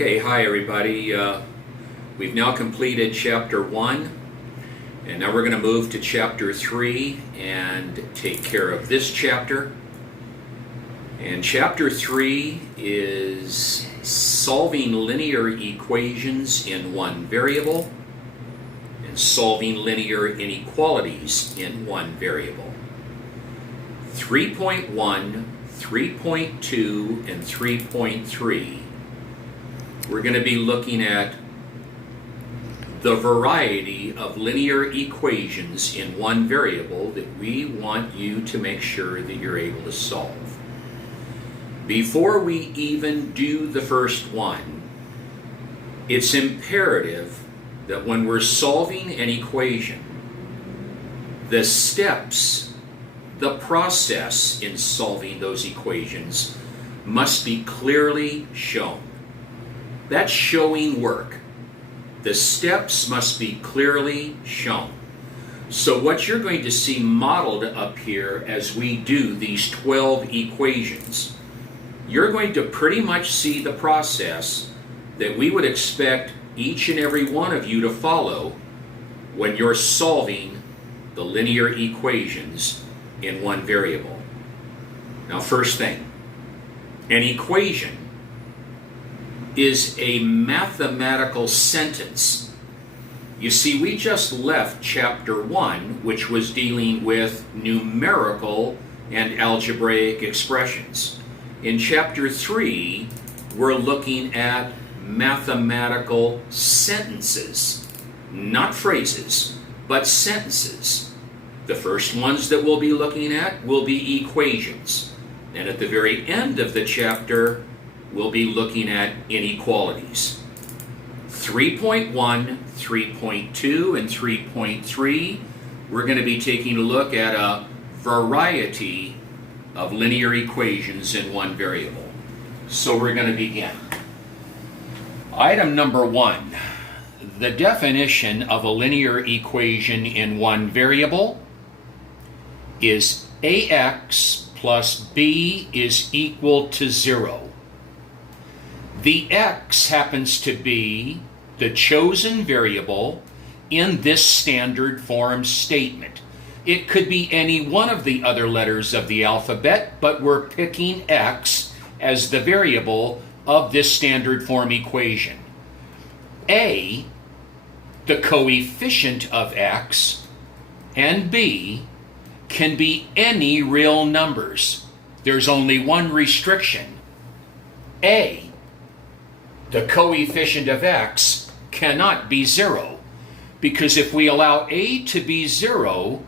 Okay, hi everybody. We've now completed chapter 1, and now we're going to move to chapter 3 and take care of this chapter. And chapter 3 is solving linear equations in one variable and solving linear inequalities in one variable. 3.1, 3.2, and 3.3. We're going to be looking at the variety of linear equations in one variable that we want you to make sure that you're able to solve. Before we even do the first one, it's imperative that when we're solving an equation, the steps, the process in solving those equations must be clearly shown. That's showing work. The steps must be clearly shown. So what you're going to see modeled up here as we do these 12 equations, you're going to pretty much see the process that we would expect each and every one of you to follow when you're solving the linear equations in one variable. Now, first thing, an equation is a mathematical sentence. You see, we just left chapter 1, which was dealing with numerical and algebraic expressions. In chapter 3, we're looking at mathematical sentences, not phrases, but sentences. The first ones that we'll be looking at will be equations. And at the very end of the chapter, we'll be looking at inequalities. 3.1, 3.2, and 3.3, we're going to be taking a look at a variety of linear equations in one variable. So we're going to begin. Item number 1, the definition of a linear equation in one variable is ax plus b is equal to 0. The x happens to be the chosen variable in this standard form statement. It could be any one of the other letters of the alphabet, but we're picking x as the variable of this standard form equation. A, the coefficient of x, and b can be any real numbers. There's only one restriction. A, the coefficient of x, cannot be 0, because if we allow a to be 0,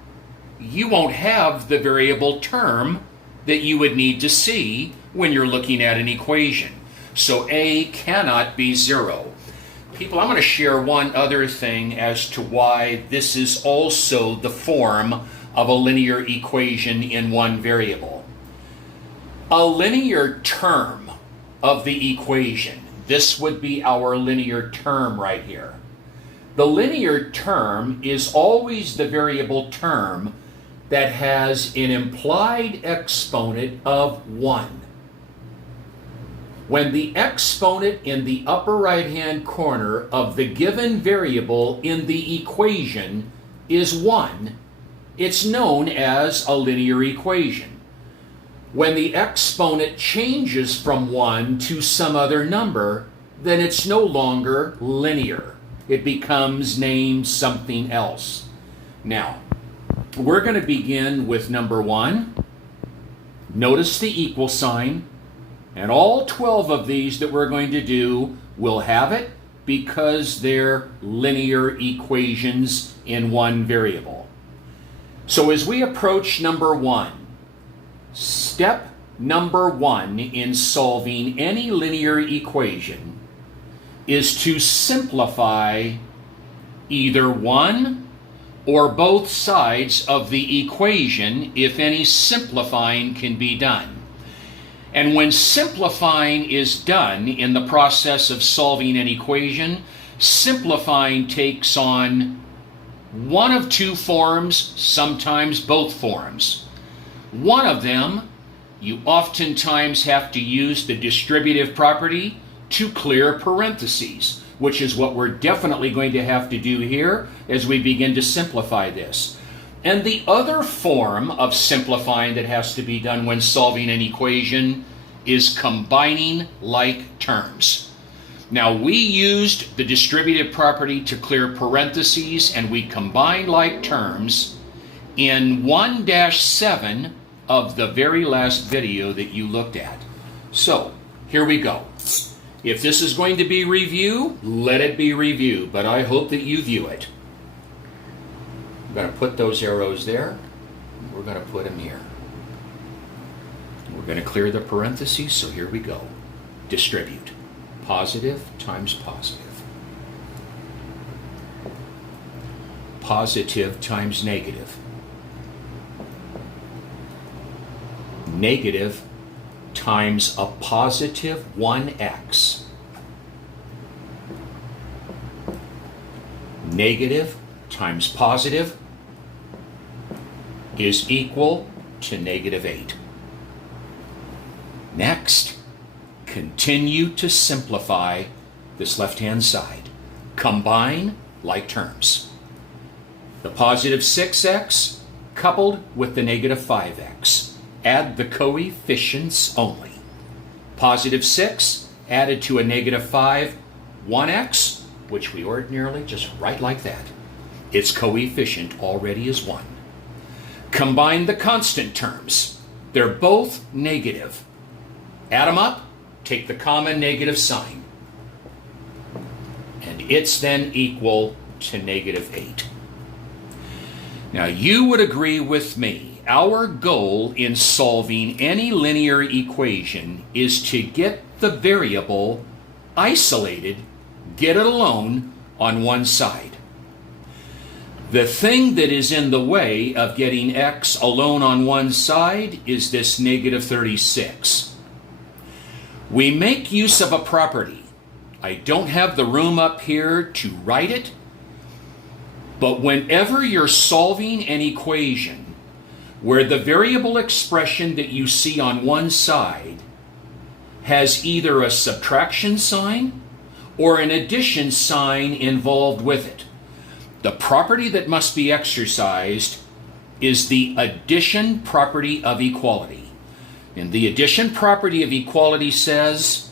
you won't have the variable term that you would need to see when you're looking at an equation. So a cannot be 0. People, I'm going to share one other thing as to why this is also the form of a linear equation in one variable. A linear term of the equation, this would be our linear term right here. The linear term is always the variable term that has an implied exponent of 1. When the exponent in the upper right-hand corner of the given variable in the equation is 1, it's known as a linear equation. When the exponent changes from 1 to some other number, then it's no longer linear. It becomes named something else. Now, we're going to begin with number 1. Notice the equal sign. And all 12 of these that we're going to do will have it because they're linear equations in one variable. So as we approach number 1, step number 1 in solving any linear equation is to simplify either one or both sides of the equation if any simplifying can be done. And when simplifying is done in the process of solving an equation, simplifying takes on one of two forms, sometimes both forms. One of them, you oftentimes have to use the distributive property to clear parentheses, which is what we're definitely going to have to do here as we begin to simplify this. And the other form of simplifying that has to be done when solving an equation is combining like terms. Now, we used the distributive property to clear parentheses, and we combined like terms in 1-7 of the very last video that you looked at. So, here we go. If this is going to be review, let it be review, but I hope that you view it. I'm going to put those arrows there. We're going to put them here. We're going to clear the parentheses, so here we go. Distribute. Positive times positive. Positive times negative. Negative times a positive 1x. Negative times positive is equal to -8. Next, continue to simplify this left-hand side. Combine like terms. The positive 6x coupled with the negative 5x. Add the coefficients only. Positive 6 added to a negative 5, 1x, which we ordinarily just write like that. Its coefficient already is 1. Combine the constant terms. They're both negative. Add them up, take the common negative sign. And it's then equal to -8. Now, you would agree with me. Our goal in solving any linear equation is to get the variable isolated, get it alone on one side. The thing that is in the way of getting x alone on one side is this -36. We make use of a property. I don't have the room up here to write it, but whenever you're solving an equation where the variable expression that you see on one side has either a subtraction sign or an addition sign involved with it, the property that must be exercised is the addition property of equality. And the addition property of equality says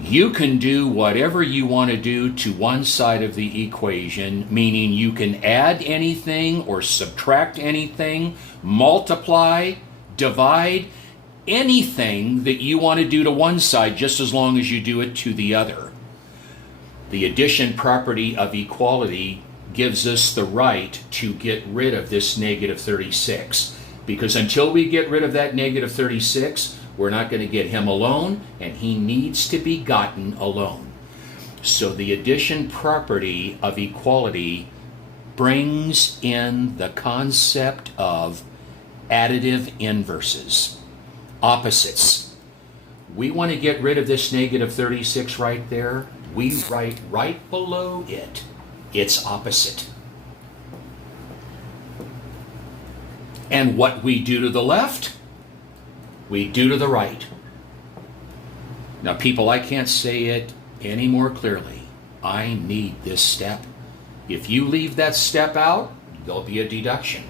you can do whatever you want to do to one side of the equation, meaning you can add anything or subtract anything, multiply, divide, anything that you want to do to one side, just as long as you do it to the other. The addition property of equality gives us the right to get rid of this -36. Because until we get rid of that -36, we're not going to get him alone, and he needs to be gotten alone. So the addition property of equality brings in the concept of additive inverses, opposites. We want to get rid of this -36 right there. We write right below it its opposite. And what we do to the left, we do to the right. Now, people, I can't say it any more clearly. I need this step. If you leave that step out, there'll be a deduction.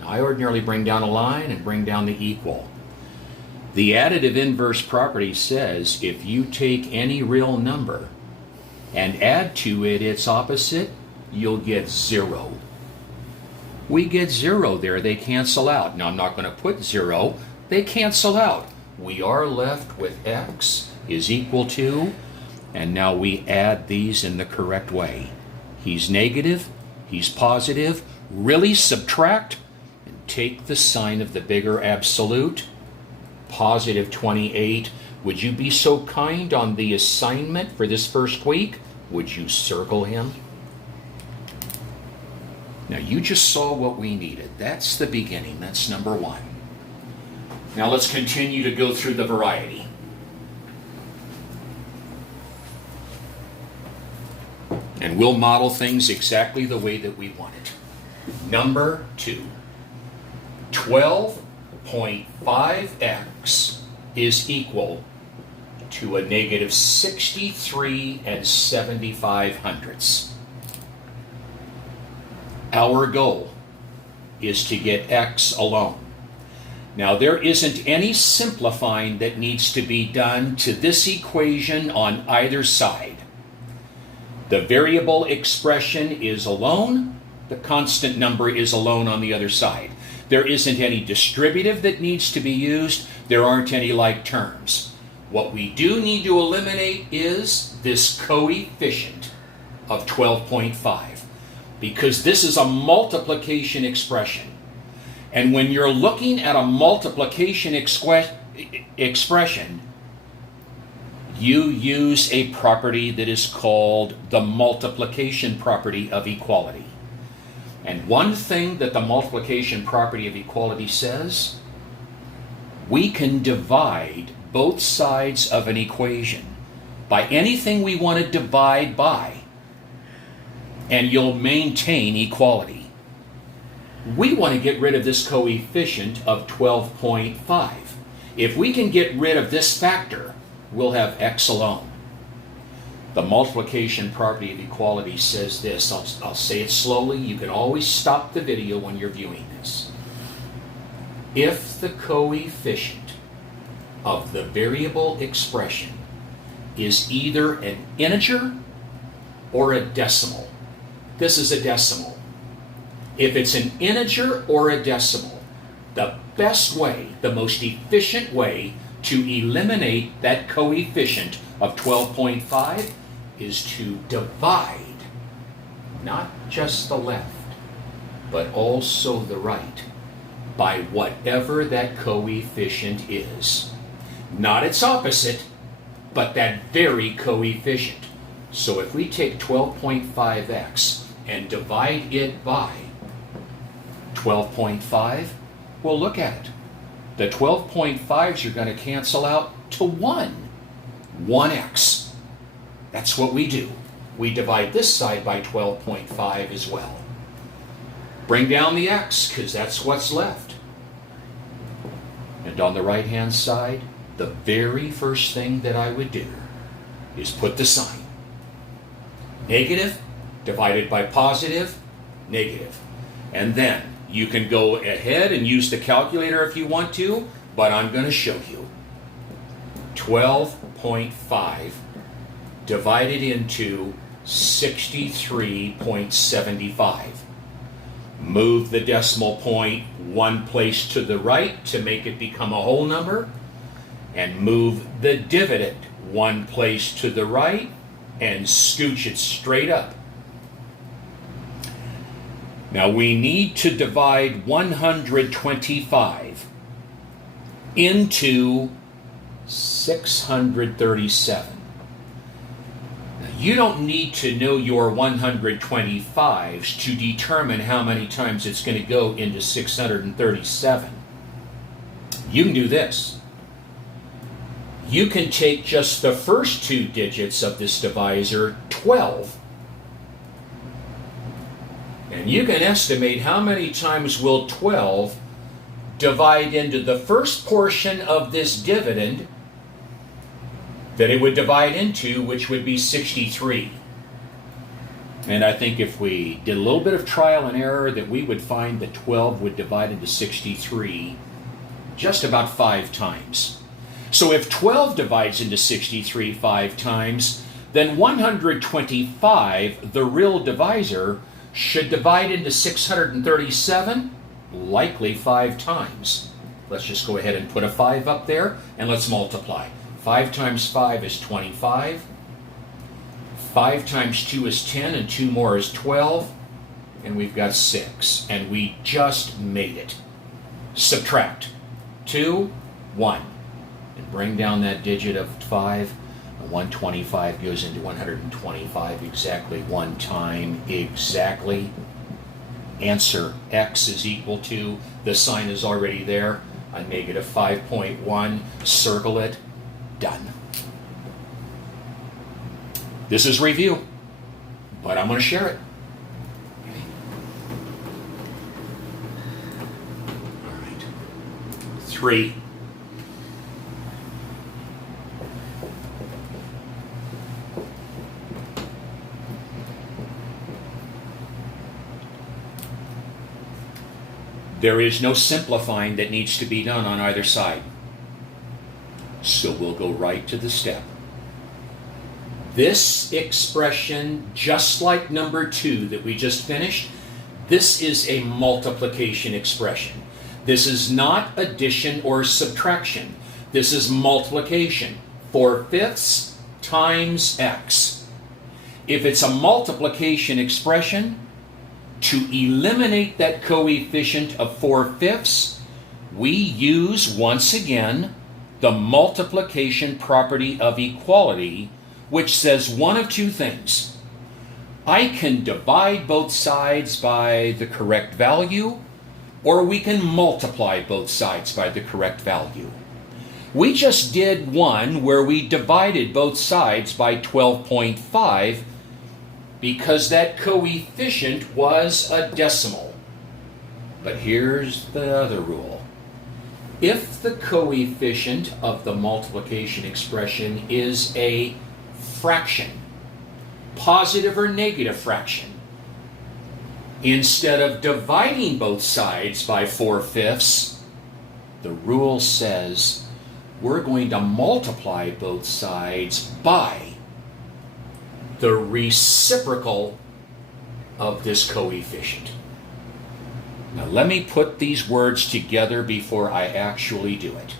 Now, I ordinarily bring down a line and bring down the equal. The additive inverse property says if you take any real number and add to it its opposite, you'll get 0. We get 0 there. They cancel out. Now, I'm not going to put 0. They cancel out. We are left with x is equal to, and now we add these in the correct way. He's negative. He's positive. Really subtract and take the sign of the bigger absolute. Positive 28. Would you be so kind on the assignment for this first week? Would you circle him? Now, you just saw what we needed. That's the beginning. That's number 1. Now, let's continue to go through the variety. And we'll model things exactly the way that we want it. Number 2. 12.5x is equal to a negative 63 75/100. Our goal is to get x alone. Now, there isn't any simplifying that needs to be done to this equation on either side. The variable expression is alone, the constant number is alone on the other side. There isn't any distributive that needs to be used, there aren't any like terms. What we do need to eliminate is this coefficient of 12.5, because this is a multiplication expression. And when you're looking at a multiplication expression, you use a property that is called the multiplication property of equality. And one thing that the multiplication property of equality says, we can divide both sides of an equation by anything we want to divide by, and you'll maintain equality. We want to get rid of this coefficient of 12.5. If we can get rid of this factor, we'll have x alone. The multiplication property of equality says this. I'll say it slowly. You can always stop the video when you're viewing this. If the coefficient of the variable expression is either an integer or a decimal, this is a decimal. If it's an integer or a decimal, the best way, the most efficient way to eliminate that coefficient of 12.5 is to divide not just the left, but also the right by whatever that coefficient is. Not its opposite, but that very coefficient. So if we take 12.5x and divide it by 12.5, well, look at it. The 12.5s are going to cancel out to 1x. That's what we do. We divide this side by 12.5 as well. Bring down the x, because that's what's left. And on the right-hand side, the very first thing that I would do is put the sign. Negative divided by positive, negative. And then you can go ahead and use the calculator if you want to, but I'm going to show you. 12.5 divided into 63.75. Move the decimal point one place to the right to make it become a whole number, and move the dividend one place to the right and scooch it straight up. Now we need to divide 125 into 637. Now you don't need to know your 125s to determine how many times it's going to go into 637. You can do this. You can take just the first two digits of this divisor, 12, and you can estimate how many times will 12 divide into the first portion of this dividend that it would divide into, which would be 63. And I think if we did a little bit of trial and error, that we would find that 12 would divide into 63 just about 5 times. So if 12 divides into 63 5 times, then 125, the real divisor, should divide into 637, likely 5 times. Let's just go ahead and put a 5 up there, and let's multiply. 5 times 5 is 25. 5 times 2 is 10, and 2 more is 12. And we've got 6. And we just made it. Subtract 2, 1. And bring down that digit of 5. 125 goes into 125 exactly 1 time. Exactly. Answer, x is equal to, the sign is already there, a negative 5.1. Circle it. Done. This is review, but I'm going to share it. All right. 3. There is no simplifying that needs to be done on either side. So we'll go right to the step. This expression, just like number 2 that we just finished, this is a multiplication expression. This is not addition or subtraction. This is multiplication. 4/5 times x. If it's a multiplication expression, to eliminate that coefficient of 4/5, we use, once again, the multiplication property of equality, which says one of two things. I can divide both sides by the correct value, or we can multiply both sides by the correct value. We just did one where we divided both sides by 12.5 because that coefficient was a decimal. But here's the other rule. If the coefficient of the multiplication expression is a fraction, positive or negative fraction, instead of dividing both sides by 4/5, the rule says we're going to multiply both sides by the reciprocal of this coefficient. Now let me put these words together before I actually do it.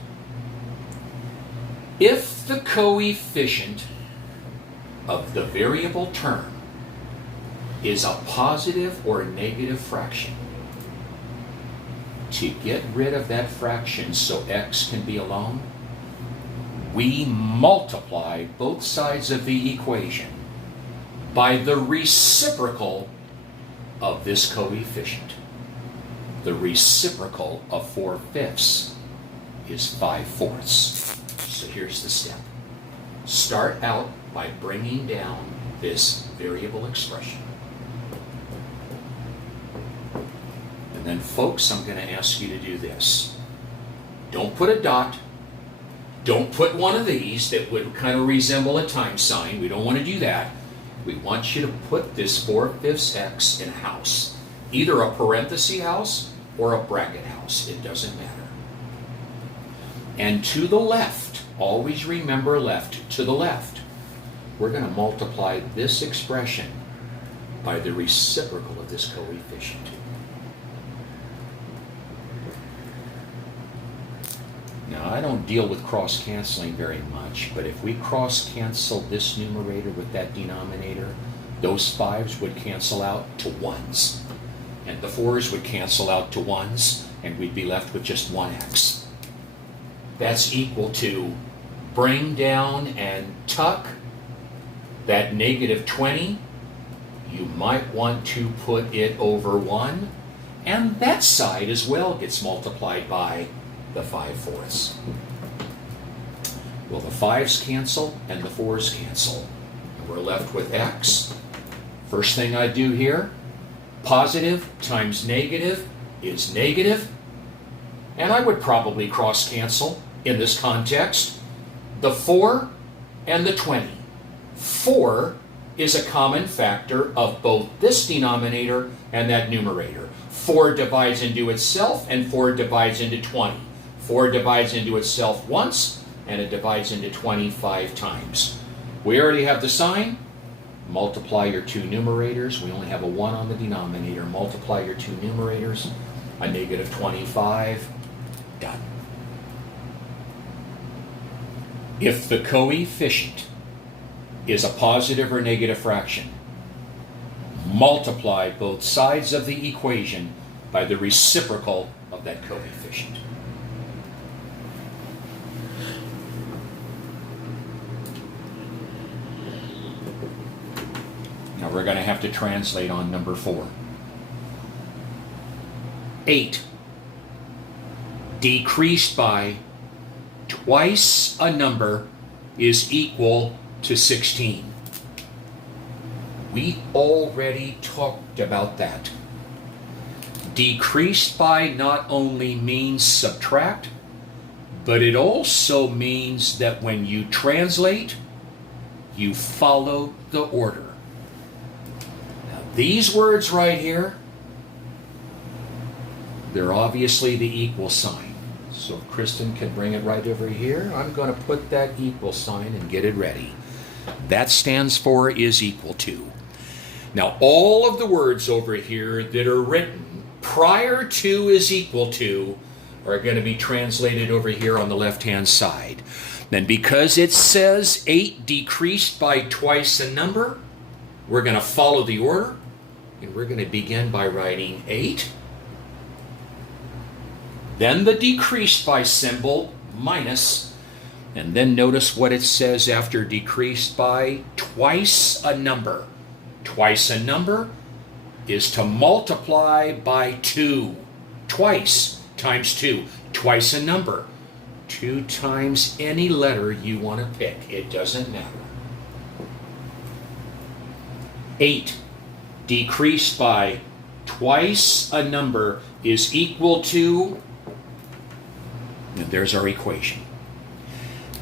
If the coefficient of the variable term is a positive or negative fraction, to get rid of that fraction so x can be alone, we multiply both sides of the equation by the reciprocal of this coefficient. The reciprocal of 4/5 is 5/4. So here's the step. Start out by bringing down this variable expression. And then, folks, I'm going to ask you to do this. Don't put a dot. Don't put one of these that would kind of resemble a time sign. We don't want to do that. We want you to put this 4/5 x in a house. Either a parenthesis house or a bracket house. It doesn't matter. And to the left, always remember left, to the left, we're going to multiply this expression by the reciprocal of this coefficient. Now, I don't deal with cross-canceling very much, but if we cross-cancel this numerator with that denominator, those 5s would cancel out to 1s, and the 4s would cancel out to 1s, and we'd be left with just 1x. That's equal to bring down and tuck that -20. You might want to put it over 1, and that side as well gets multiplied by the 5/4. Well, the 5s cancel and the 4s cancel. And we're left with x. First thing I do here, positive times negative is negative. And I would probably cross-cancel in this context the 4 and the 20. 4 is a common factor of both this denominator and that numerator. 4 divides into itself and 4 divides into 20. 4 divides into itself once, and it divides into 25 times. We already have the sign. Multiply your two numerators. We only have a 1 on the denominator. Multiply your two numerators. A -25. Done. If the coefficient is a positive or negative fraction, multiply both sides of the equation by the reciprocal of that coefficient. Now we're going to have to translate on number 4. 8 decreased by twice a number is equal to 16. We already talked about that. Decreased by not only means subtract, but it also means that when you translate, you follow the order. Now, these words right here, They're obviously the equal sign. So if Kristen can bring it right over here, I'm going to put that equal sign and get it ready. That stands for is equal to. Now, all of the words over here that are written prior to is equal to are going to be translated over here on the left-hand side. Then because it says 8 decreased by twice a number, we're going to follow the order, and we're going to begin by writing 8. Then the decreased by symbol, minus, and then notice what it says after decreased by twice a number. Twice a number is to multiply by 2. Twice times 2. Twice a number. 2 times any letter you want to pick. It doesn't matter. 8 decreased by twice a number is equal to, and there's our equation.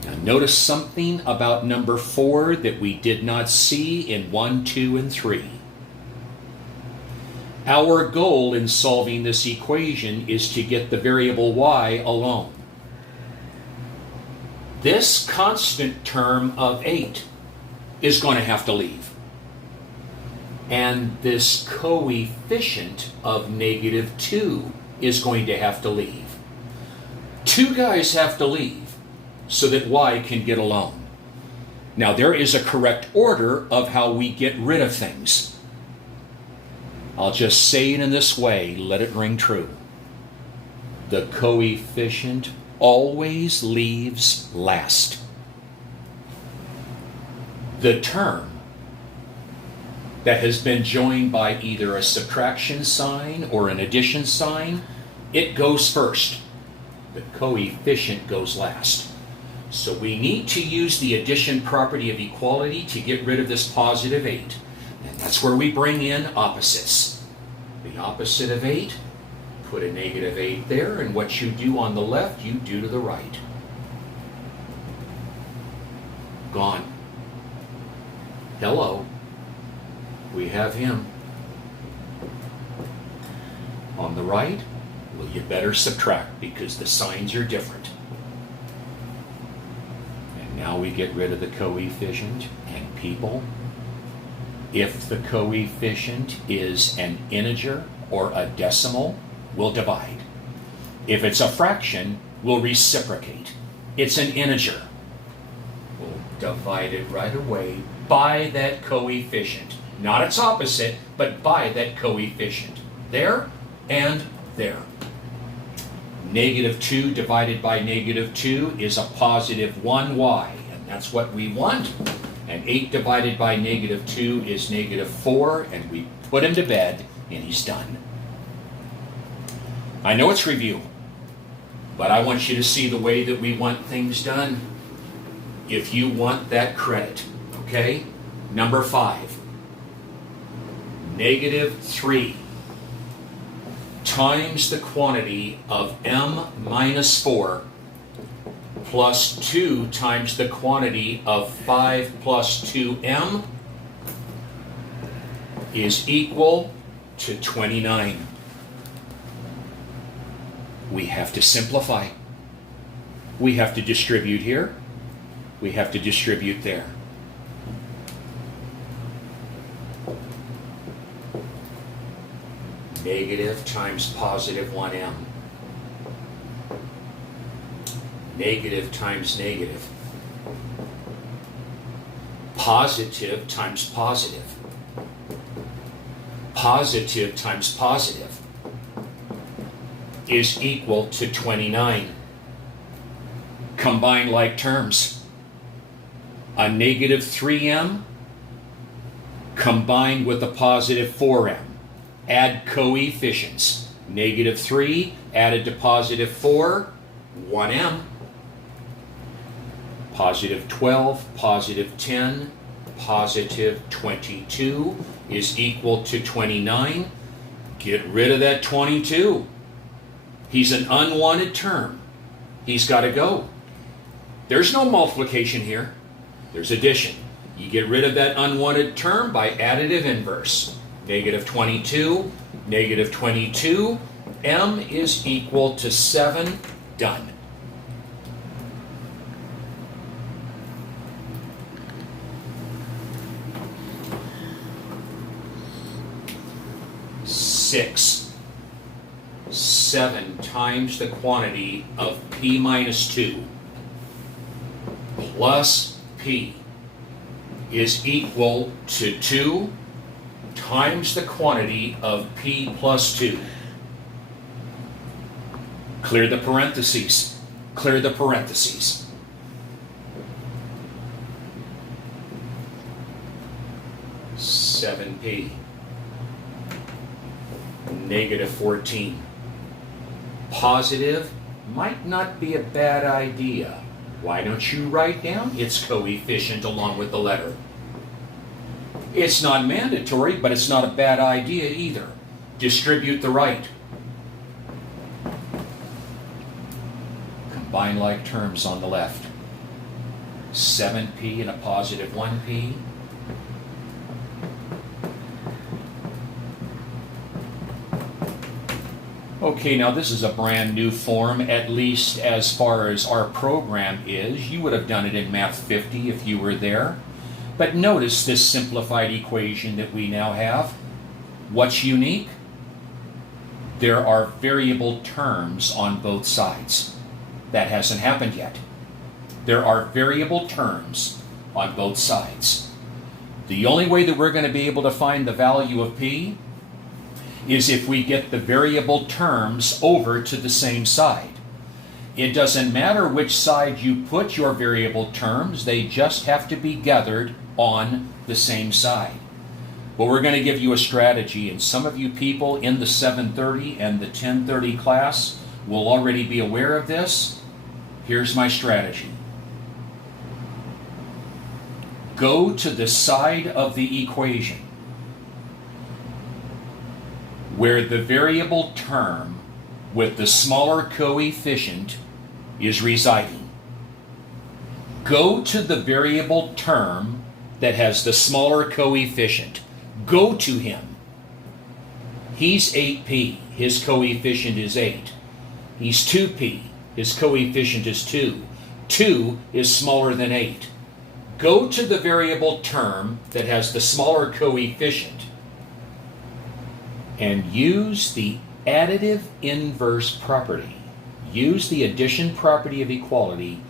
Now notice something about number 4 that we did not see in 1, 2, and 3. Our goal in solving this equation is to get the variable y alone. This constant term of 8 is going to have to leave. And this coefficient of -2 is going to have to leave. 2 guys have to leave so that y can get alone. Now there is a correct order of how we get rid of things. I'll just say it in this way, let it ring true. The coefficient always leaves last. The term that has been joined by either a subtraction sign or an addition sign, it goes first. The coefficient goes last. So we need to use the addition property of equality to get rid of this positive 8. And that's where we bring in opposites. The opposite of 8, put a -8 there, and what you do on the left, you do to the right. Gone. Hello. We have him. On the right, well, you better subtract because the signs are different. And now we get rid of the coefficient, and people, if the coefficient is an integer or a decimal, we'll divide. If it's a fraction, we'll reciprocate. It's an integer. We'll divide it right away by that coefficient. Not its opposite, but by that coefficient. There and there. -2 divided by -2 is a positive 1y, and that's what we want. And 8 divided by -2 is -4, and we put him to bed, and he's done. I know it's review, but I want you to see the way that we want things done. If you want that credit, okay? Number 5. -3 times the quantity of m minus 4 plus 2 times the quantity of 5 plus 2m is equal to 29. We have to simplify. We have to distribute here. We have to distribute there. Negative times positive 1m. Negative times negative. Positive times positive. Positive times positive is equal to 29. Combine like terms. A -3m combined with a positive 4m. Add coefficients. -3 added to positive 4, 1m. Positive 12, positive 10, positive 22 is equal to 29. Get rid of that 22. He's an unwanted term. He's got to go. There's no multiplication here. There's addition. You get rid of that unwanted term by additive inverse. -22, -22, M is equal to 7. Done. Six. 7 times the quantity of P minus 2 plus P is equal to 2 times the quantity of P plus 2. Clear the parentheses. Clear the parentheses. (7p) negative 14. Positive might not be a bad idea. Why don't you write down its coefficient along with the letter? It's not mandatory, but it's not a bad idea either. Distribute the right. Combine like terms on the left. 7p and a positive 1p. Okay, now this is a brand new form, at least as far as our program is. You would have done it in Math 50 if you were there. But notice this simplified equation that we now have. What's unique? There are variable terms on both sides. That hasn't happened yet. There are variable terms on both sides. The only way that we're going to be able to find the value of P is if we get the variable terms over to the same side. It doesn't matter which side you put your variable terms, they just have to be gathered on the same side. But we're going to give you a strategy, and some of you people in the 730 and the 1030 class will already be aware of this. Here's my strategy. Go to the side of the equation where the variable term with the smaller coefficient is residing. Go to the variable term that has the smaller coefficient. Go to him. He's 8p. His coefficient is 8. He's 2p. His coefficient is 2. 2 is smaller than 8. Go to the variable term that has the smaller coefficient and use the additive inverse property. Use the addition property of equality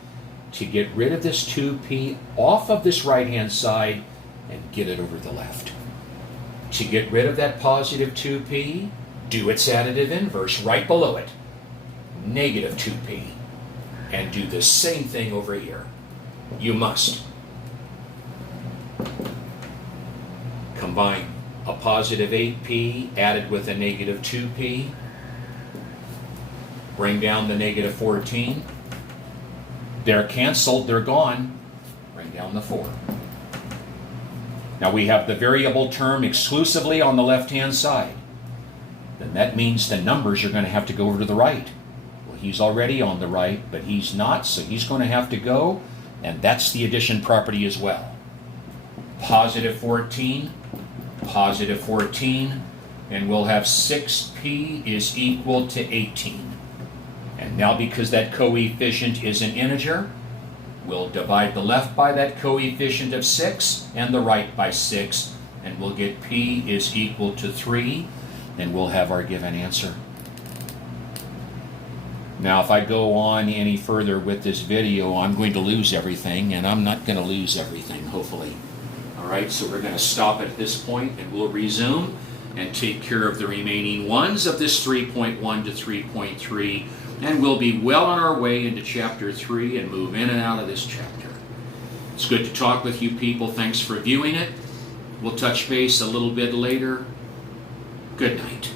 to get rid of this 2p off of this right-hand side and get it over the left. To get rid of that positive 2p, do its additive inverse right below it, negative 2p, and do the same thing over here. You must. Combine a positive 8p added with a negative 2p. Bring down the negative 14. They're canceled, they're gone. Bring down the 4. Now we have the variable term exclusively on the left-hand side. Then that means the numbers are going to have to go over to the right. Well, he's already on the right, but he's not, so he's going to have to go, and that's the addition property as well. Positive 14, positive 14, and we'll have 6p is equal to 18. And now because that coefficient is an integer, we'll divide the left by that coefficient of 6 and the right by 6, and we'll get p is equal to 3, and we'll have our given answer. Now if I go on any further with this video, I'm going to lose everything, and I'm not going to lose everything, hopefully. All right, so we're going to stop at this point, and we'll resume and take care of the remaining ones of this 3.1 to 3.3, and we'll be well on our way into Chapter 3 and move in and out of this chapter. It's good to talk with you people. Thanks for viewing it. We'll touch base a little bit later. Good night.